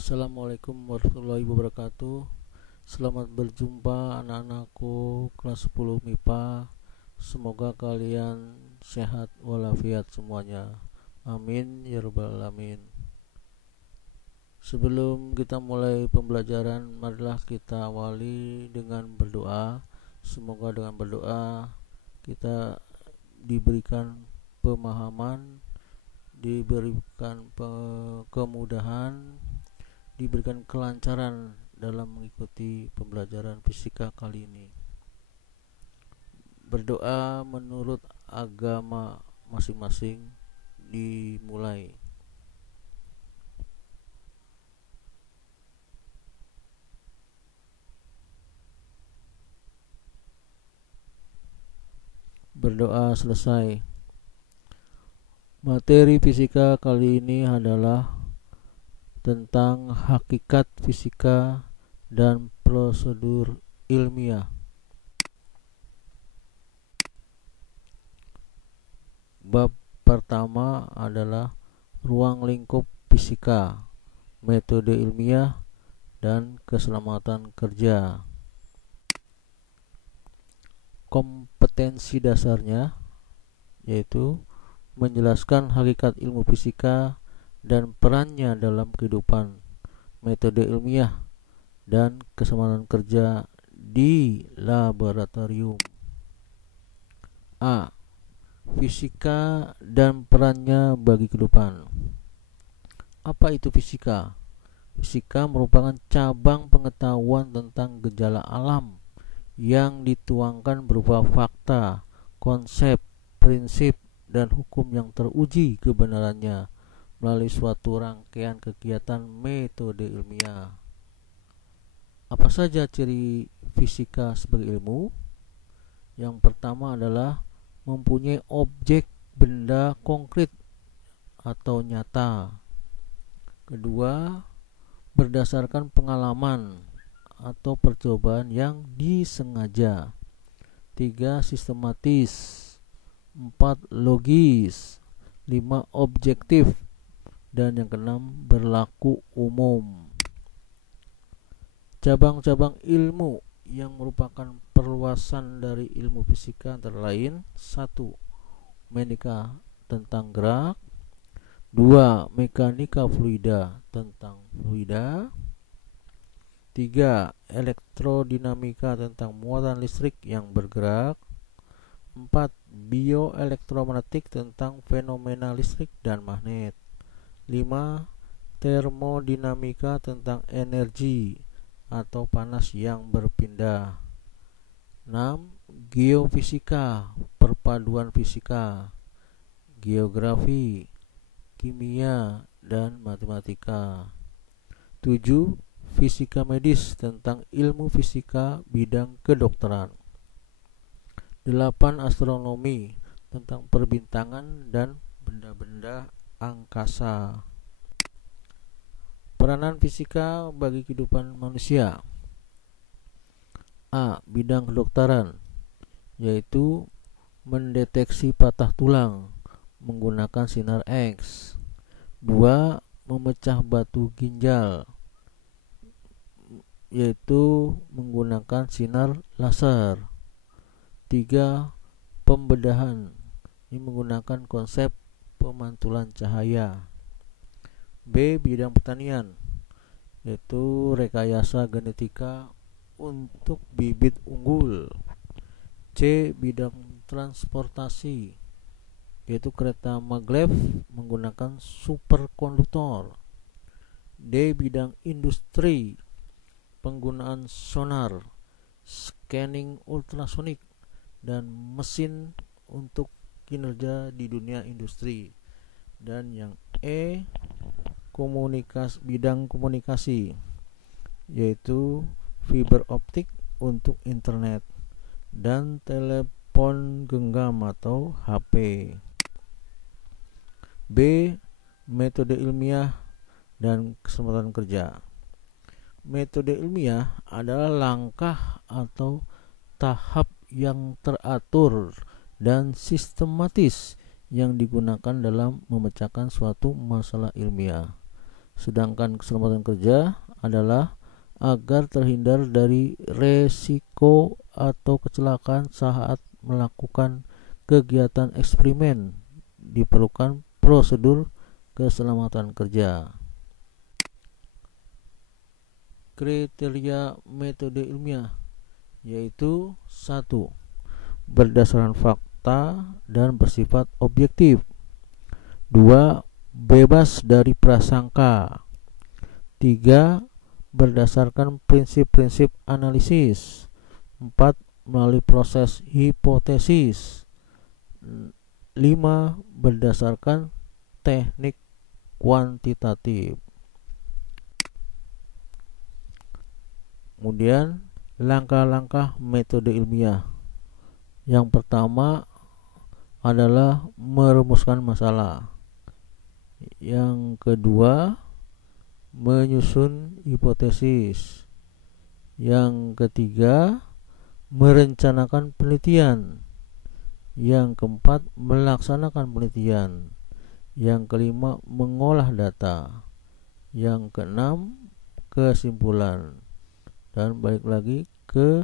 Assalamualaikum warahmatullahi wabarakatuh. Selamat berjumpa anak-anakku kelas 10 MIPA. Semoga kalian sehat walafiat semuanya. Amin ya rabbal alamin. Sebelum kita mulai pembelajaran, marilah kita awali dengan berdoa. Semoga dengan berdoa kita diberikan pemahaman, diberikan kemudahan, diberikan kelancaran dalam mengikuti pembelajaran fisika kali ini. Berdoa menurut agama masing-masing dimulai. Berdoa selesai. Materi fisika kali ini adalah tentang hakikat fisika dan prosedur ilmiah. Bab pertama adalah ruang lingkup fisika, metode ilmiah, dan keselamatan kerja. Kompetensi dasarnya yaitu menjelaskan hakikat ilmu fisika dan perannya dalam kehidupan, metode ilmiah, dan keselamatan kerja di laboratorium. A. Fisika dan perannya bagi kehidupan. Apa itu fisika? Fisika merupakan cabang pengetahuan tentang gejala alam yang dituangkan berupa fakta, konsep, prinsip, dan hukum yang teruji kebenarannya melalui suatu rangkaian kegiatan metode ilmiah. Apa saja ciri fisika sebagai ilmu? Yang pertama adalah mempunyai objek benda konkret atau nyata. Kedua, berdasarkan pengalaman atau percobaan yang disengaja. 3. Sistematis. 4. Logis. 5. Objektif. Dan yang keenam, berlaku umum. Cabang-cabang ilmu yang merupakan perluasan dari ilmu fisika antara lain: 1. Mekanika tentang gerak. 2. Mekanika fluida tentang fluida. 3. Elektrodinamika tentang muatan listrik yang bergerak. 4. Bioelektromagnetik tentang fenomena listrik dan magnet. 5. Termodinamika tentang energi atau panas yang berpindah. 6. Geofisika, perpaduan fisika, geografi, kimia, dan matematika. 7. Fisika medis tentang ilmu fisika bidang kedokteran. 8. Astronomi tentang perbintangan dan benda-benda angkasa. Peranan fisika bagi kehidupan manusia. A. Bidang kedokteran, yaitu mendeteksi patah tulang menggunakan sinar X. 2. Memecah batu ginjal, yaitu menggunakan sinar laser. 3. Pembedahan, ini menggunakan konsep pemantulan cahaya. B. Bidang pertanian, yaitu rekayasa genetika untuk bibit unggul. C. Bidang transportasi, yaitu kereta maglev menggunakan superkonduktor. D. Bidang industri, penggunaan sonar, scanning ultrasonik, dan mesin untuk kinerja di dunia industri. Dan yang E. Bidang komunikasi, yaitu fiber optik untuk internet dan telepon genggam atau HP. B. Metode ilmiah dan keselamatan kerja. Metode ilmiah adalah langkah atau tahap yang teratur dan sistematis yang digunakan dalam memecahkan suatu masalah ilmiah. Sedangkan keselamatan kerja adalah agar terhindar dari resiko atau kecelakaan saat melakukan kegiatan eksperimen. Diperlukan prosedur keselamatan kerja. Kriteria metode ilmiah yaitu 1. Berdasarkan fakta dan bersifat objektif. 2. Bebas dari prasangka. 3. Berdasarkan prinsip-prinsip analisis. 4. Melalui proses hipotesis. 5. Berdasarkan teknik kuantitatif. Kemudian langkah-langkah metode ilmiah. Yang pertama adalah merumuskan masalah. Yang kedua, menyusun hipotesis. Yang ketiga, merencanakan penelitian. Yang keempat, melaksanakan penelitian. Yang kelima, mengolah data. Yang keenam, kesimpulan. Dan balik lagi ke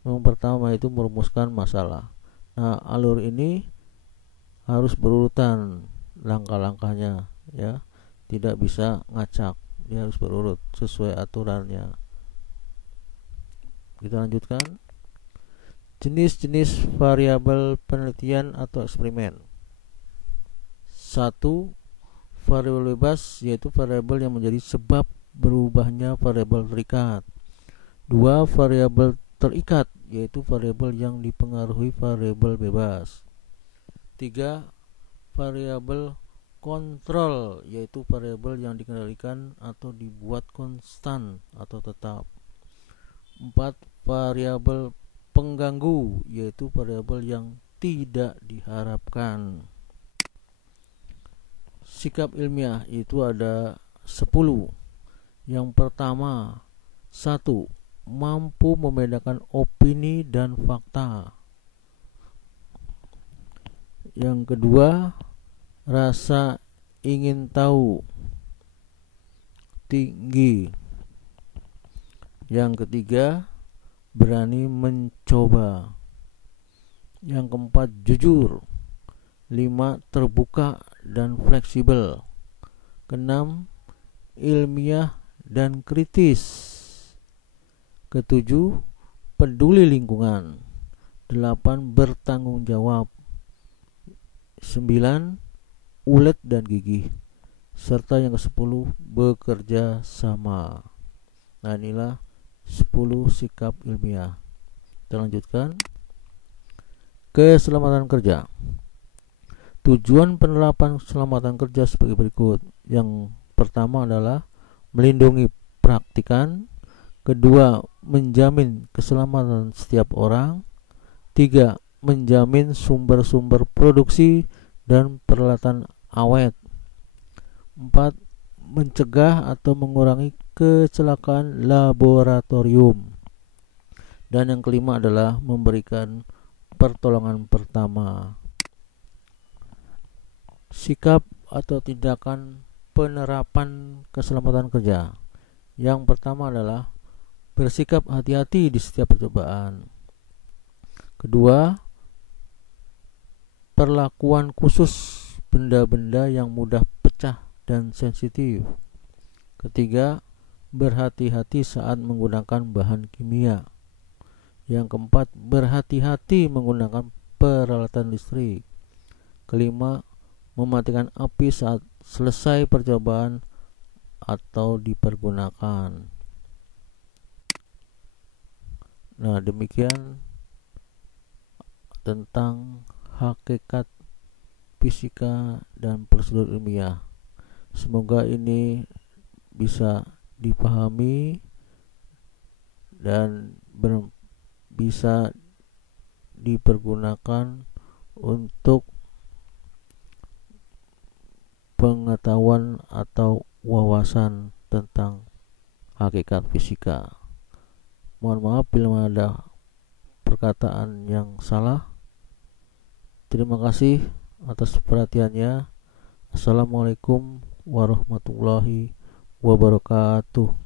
yang pertama, itu merumuskan masalah. Nah, alur ini harus berurutan langkah-langkahnya, ya. Tidak bisa ngacak, dia harus berurut sesuai aturannya. Kita lanjutkan. Jenis-jenis variabel penelitian atau eksperimen. 1. Variabel bebas, yaitu variabel yang menjadi sebab berubahnya variabel terikat. 2. Variabel terikat, yaitu variabel yang dipengaruhi variabel bebas. 3. Variabel kontrol, yaitu variabel yang dikendalikan atau dibuat konstan atau tetap. 4. Variabel pengganggu, yaitu variabel yang tidak diharapkan. Sikap ilmiah itu ada 10. Yang pertama, 1. Mampu membedakan opini dan fakta. Yang kedua, rasa ingin tahu tinggi. Yang ketiga, berani mencoba. Yang keempat, jujur. 5. Terbuka dan fleksibel. Keenam, ilmiah dan kritis. Ketujuh, peduli lingkungan. 8. Bertanggung jawab. 9. Ulet dan gigih. Serta yang ke-10, bekerja sama. Nah, inilah 10 sikap ilmiah. Kita lanjutkan. Keselamatan kerja. Tujuan penerapan keselamatan kerja sebagai berikut. Yang pertama adalah melindungi praktikan. Kedua, menjamin keselamatan setiap orang. 3. Menjamin sumber-sumber produksi dan peralatan awet. 4. Mencegah atau mengurangi kecelakaan laboratorium. Dan yang kelima adalah memberikan pertolongan pertama. Sikap atau tindakan penerapan keselamatan kerja. Yang pertama adalah bersikap hati-hati di setiap percobaan. Kedua, perlakuan khusus benda-benda yang mudah pecah dan sensitif. Ketiga, berhati-hati saat menggunakan bahan kimia. Yang keempat, berhati-hati menggunakan peralatan listrik. Kelima, mematikan api saat selesai percobaan atau dipergunakan. Nah, demikian tentang hakikat fisika dan prosedur ilmiah. Semoga ini bisa dipahami dan bisa dipergunakan untuk pengetahuan atau wawasan tentang hakikat fisika. Mohon maaf bila ada perkataan yang salah. Terima kasih atas perhatiannya. Assalamualaikum warahmatullahi wabarakatuh.